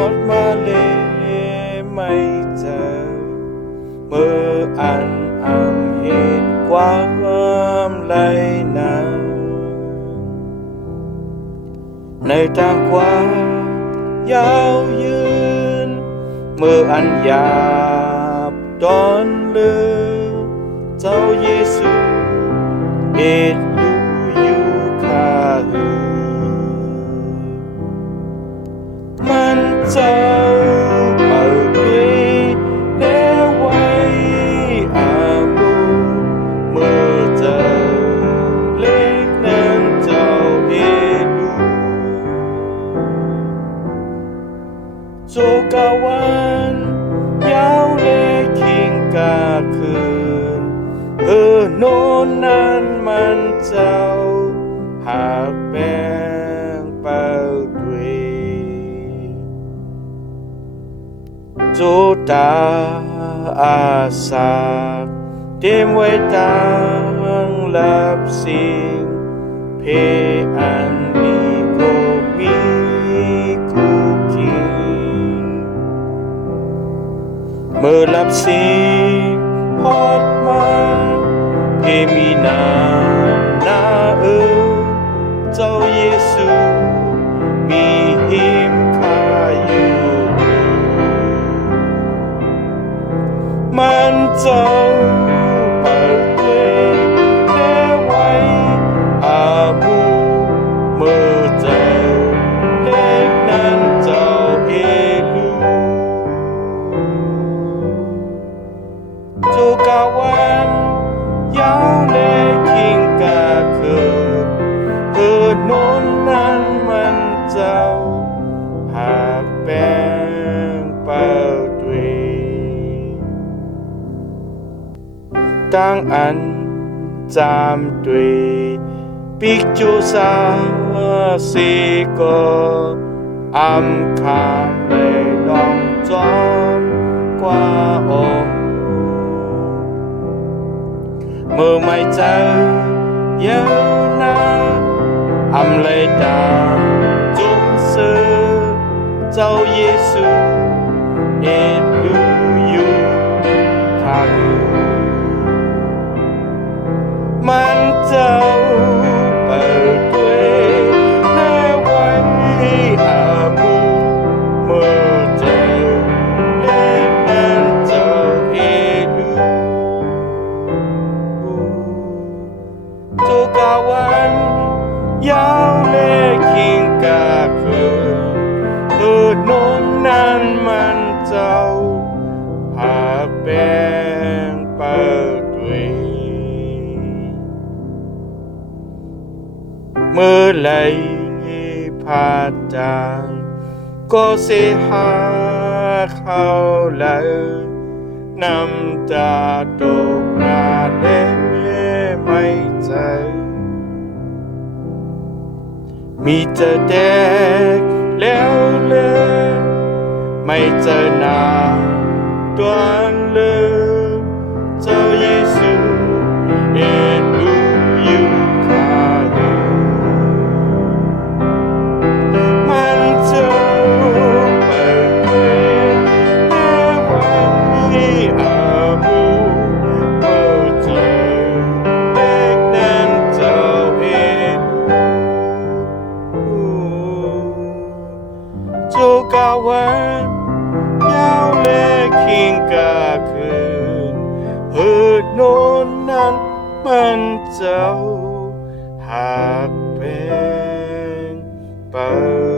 อดมาเลยไม่เจอเมื่ออันเหตุความไหลนาในทางความยาวยืนเมื่ออันหยาบตอนเลือเจ้าเยซูเอ็ดดูอยู่ข้าหือมันเจ้าเปิดด้วยแนวไว้อามูเมื่อเจอเล็กนั้นเจ้าเอ็ดดูโจกาวันยาวเล็กคิงกาคืนโน่นนั้นมันเจ้าหากแป้งเป่าด้วยโจตาอาสาเต็มไว้ตั้งลับสิ่งเพอันนี้ก็มีคู่คิงเมื่อลับสิ่งพอดมาเพมีนาเจ้าเยซูมีหิมค่าอยู่มันเจ้าเปิดด้วยแนวไว้อามูเมื่อเจอเล็กนั้นเจ้าเอลูโจกาวันยาวเล็กคิงกาคืนโน่นนั้นมันเจ้าหากแป้งเป่าด้วยตั้งอันจามด้วยปิกจูซาสีก็อำคามเลยลองจอมกว่าโอเมื่อไม่เจอเยอะนะเลยดาวจงซื้อเจ้าเยซูเอ็ดดูอยู่ข้าหือมันเจ้าเปิดด้วยแนวไว้อามูเมื่อเจอเล็กนั้นเจ้าเอ็ดดูโจกาวันยาวเล็กคิงกาคืนโน่นนั้นมันเจ้าหากแป้งเปิดด้วยเมื่อไหลพาจางก็เสียหาเข้าเลยน้ำตาตกมาเด้ไม่เจอมีเจอแดกแล้วเลยไม่เจอหน้าตัวเลยเจ้าเยซูเอ็ดดูอยู่ข้าหือมันเจ้าเปิดด้วยแนวไว้อามูเมื่อเจอเด็กนั้นเจ้าเอ็ดโจกาวันยาวเล็กคิงกาคืนโน่นนั้นมันเจ้าหากเป็นเปิด